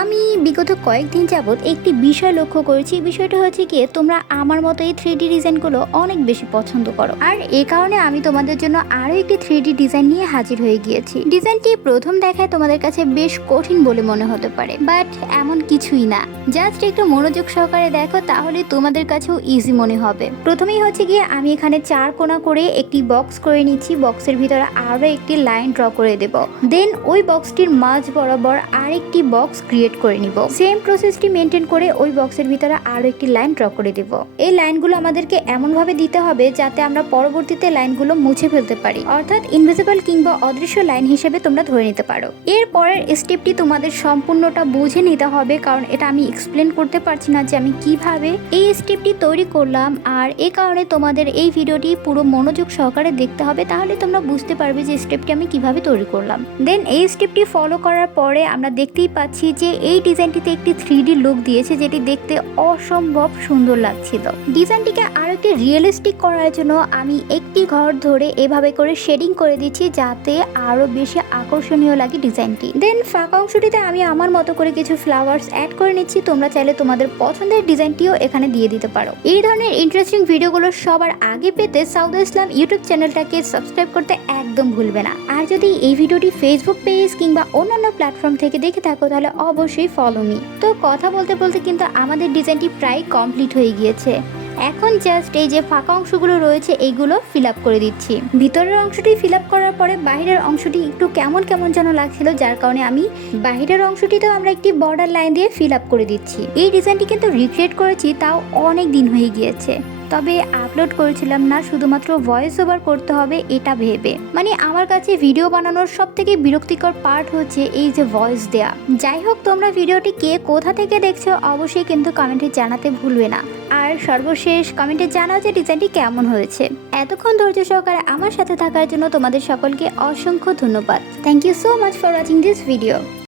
আমি বিগত কয়েকদিন যাবৎ একটি বিষয় লক্ষ্য করেছি। বিষয়টা হচ্ছে কি, তোমরা আমার মতো এই 3D ডিজাইনগুলো অনেক বেশি পছন্দ করো, আর এই কারণে আমি তোমাদের জন্য আরও একটি 3D ডিজাইন নিয়ে হাজির হয়ে গিয়েছি। ডিজাইনটি প্রথম দেখায় তোমাদের কাছে বেশ কঠিন বলে মনে হতে পারে, বাট এমন কিছুই না। জাস্ট একটু মনোযোগ সহকারে দেখো, তাহলে তোমাদের কাছেও ইজি মনে হবে। প্রথমেই হচ্ছে গিয়ে আমি এখানে 4 কোণা করে একটি বক্স করে নিচ্ছি। বক্সের ভিতরে আরও একটি লাইন ড্র করে দেব। দেন ওই বক্সটির মাঝ বরাবর আরেকটি বক্স ক্রিয়েট করে নিব। সেম প্রসেসটি মেনটেন করে ওই বক্সের ভিতরে আরো একটি লাইন ড্র করে দিব। এই লাইনগুলো আমাদেরকে এমন ভাবে দিতে হবে যাতে আমরা পরবর্তীতে লাইনগুলো মুছে ফেলতে পারি, অর্থাৎ ইনভিজিবল কিংবা অদৃশ্য লাইন হিসেবে তোমরা ধরে নিতে পারো। এর পরের স্টেপটি তোমাদের সম্পূর্ণটা বুঝে নিতে হবে, কারণ এটা আমি এক্সপ্লেন করতে পারছি না যে আমি কিভাবে এই স্টেপটি তৈরি করলাম। আর এই কারণে তোমাদের এই ভিডিওটি পুরো মনোযোগ সহকারে দেখতে হবে, তাহলে তোমরা বুঝতে পারবে যে স্টেপটি আমি কিভাবে তৈরি করলাম। দেন এই স্টেপটি ফলো করার পরে আমরা দেখতেই পাচ্ছি যে এই ডিজাইনটিতে একটি 3D লুক দিয়েছে, যেটি দেখতে অসম্ভব সুন্দর লাগছিল। ডিজাইনটিকে আরো একটি রিয়েলিস্টিক করার জন্য আমি একটি ঘর ধরে এভাবে করে শেডিং করে দিচ্ছি, যাতে আরো বেশি আকর্ষণীয় লাগে ডিজাইনটি। দেন ফাঁকা অংশটিতে আমি আমার মতো করে কিছু ফ্লাওয়ার্স অ্যাড করে নিচ্ছি। তোমরা চাইলে তোমাদের পছন্দের ডিজাইনটিও এখানে দিয়ে দিতে পারো। এই ধরনের ইন্টারেস্টিং ভিডিওগুলো সবার আগে পেতে সাউদা ইসলাম ইউটিউব চ্যানেলটাকে সাবস্ক্রাইব করতে একদম ভুলবে না। আর যদি এই ভিডিওটি ফেসবুক পেজ কিংবা অন্যান্য প্ল্যাটফর্ম থেকে দেখে থাকো, তাহলে অবশ্যই ফলো মি। তো কথা বলতে বলতে কিন্তু আমাদের ডিজাইনটি প্রায় কমপ্লিট হয়ে গিয়েছে। এখন জাস্ট এই যে ফাঁকা অংশগুলো রয়েছে এইগুলো ফিল আপ করে দিচ্ছি। ভিতরের অংশটি ফিল আপ করার পরে বাহিরের অংশটি একটু কেমন কেমন যেন লাগছিল, যার কারণে আমি বাহিরের অংশটিতেও আমরা একটি বর্ডার লাইন দিয়ে ফিল আপ করে দিচ্ছি। এই ডিজাইনটি কিন্তু রিক্রিয়েট করেছি, তাও অনেক দিন হয়ে গিয়েছে, তবে আপলোড করেছিলাম না, শুধুমাত্র ভয়েস ওভার করতে হবে এটা ভেবে। মানে আমার কাছে ভিডিও বানানোর সব থেকে বিরক্তিকর পার্ট হচ্ছে এই যে ভয়েস দেয়া। যাই হোক, তোমরা ভিডিওটি কে কোথা থেকে দেখছো অবশ্যই কিন্তু কমেন্টে জানাতে ভুলবে না। আর সর্বশেষ কমেন্টে জানাও যে ডিজাইনটি কেমন হয়েছে। এতক্ষণ ধৈর্য সহকারে আমার সাথে থাকার জন্য তোমাদের সকলকে অসংখ্য ধন্যবাদ। Thank you so much for watching this video.